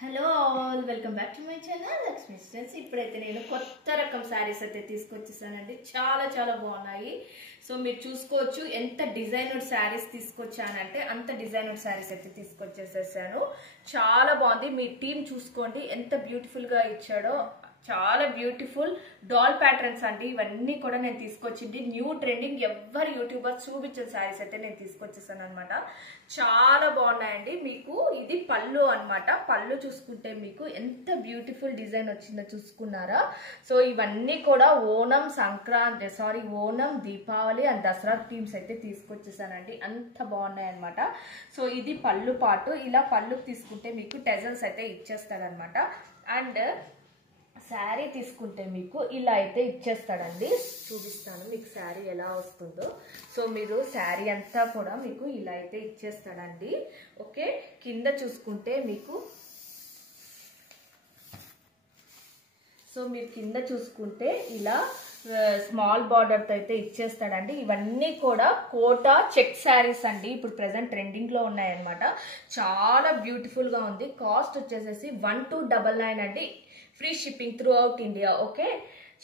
Hello all welcome back to my channel Lakshmi styles. ఇప్పుడైతే నేను కొత్త రకం శారీస్ అయితే తీసుకొచ్చేసానండి. చాలా బాగున్నాయి. సో మీరు చూసుకోవచ్చు ఎంత డిజైనర్ శారీస్ తీసుకొచ్చానంటే అంత డిజైనర్ శారీస్ అయితే తీసుకొచ్చేసేసాను. చాలా బాగుంది. మీ టీం చూసుకోండి ఎంత బ్యూటిఫుల్ గా ఇచ్చాడో. చాలా బ్యూటిఫుల్ డాల్ ప్యాటర్న్స్ అండి. ఇవన్నీ కూడా నేను తీసుకొచ్చింది న్యూ ట్రెండింగ్ ఎవరు యూట్యూబర్ చూపించిన శారీస్ అయితే నేను తీసుకొచ్చేసాను అనమాట. చాలా బాగున్నాయండి. మీకు ఇది పళ్ళు అనమాట. పళ్ళు చూసుకుంటే మీకు ఎంత బ్యూటిఫుల్ డిజైన్ వచ్చిందో చూసుకున్నారా. సో ఇవన్నీ కూడా ఓణం దీపావళి అండ్ దసరా థీమ్స్ అయితే తీసుకొచ్చేసానండి. అంత బాగున్నాయి అనమాట. సో ఇది పళ్ళు పాటు. ఇలా పళ్ళు తీసుకుంటే మీకు టెజల్స్ అయితే ఇచ్చేస్తాడనమాట. అండ్ శారీ తీసుకుంటే మీకు ఇలా అయితే ఇచ్చేస్తాడండి. చూపిస్తాను మీకు శారీ ఎలా వస్తుందో. సో మీరు శారీ అంతా కూడా మీకు ఇలా అయితే ఇచ్చేస్తాడండి. ఓకే, కింద చూసుకుంటే మీకు మీరు కింద చూసుకుంటే ఇలా స్మాల్ బార్డర్తో అయితే ఇచ్చేస్తాడండి. ఇవన్నీ కూడా కోటా చెక్ శారీస్ అండి. ఇప్పుడు ప్రెసెంట్ ట్రెండింగ్ లో ఉన్నాయన్నమాట. చాలా బ్యూటిఫుల్ గా ఉంది. కాస్ట్ వచ్చేసేసి 1299 అండి. Free shipping through out India. Okay,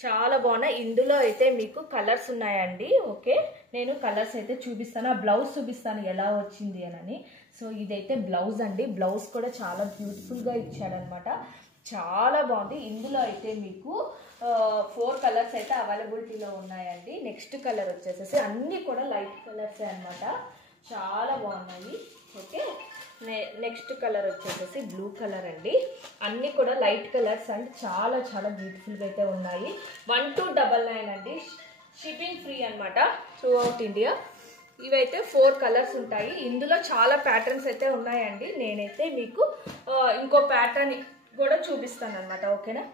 చాలా బాగున్నాయి. ఇందులో అయితే మీకు కలర్స్ ఉన్నాయండి. ఓకే, నేను కలర్స్ అయితే చూపిస్తాను. ఆ బ్లౌజ్ చూపిస్తాను ఎలా వచ్చింది అని. సో ఇదైతే బ్లౌజ్ అండి. బ్లౌజ్ కూడా చాలా బ్యూటిఫుల్ గా ఇచ్చాడనమాట. చాలా బాగుంది. ఇందులో అయితే మీకు 4 కలర్స్ అయితే అవైలబిలిటీలో ఉన్నాయండి. నెక్స్ట్ కలర్ వచ్చేసేసి అన్నీ కూడా లైట్ కలర్సే అనమాట. చాలా బాగున్నాయి. ఓకే, నెక్స్ట్ కలర్ వచ్చేసేసి బ్లూ కలర్ అండి. అన్నీ కూడా లైట్ కలర్స్ అండ్ చాలా బ్యూటిఫుల్గా అయితే ఉన్నాయి. 1299 అండి. షిప్పింగ్ ఫ్రీ అనమాట త్రూ అవుట్ ఇండియా. ఇవైతే 4 కలర్స్ ఉంటాయి. ఇందులో చాలా ప్యాటర్న్స్ అయితే ఉన్నాయండి. నేనైతే మీకు ఇంకో ప్యాటర్న్ కూడా చూపిస్తాను అనమాట. ఓకేనా.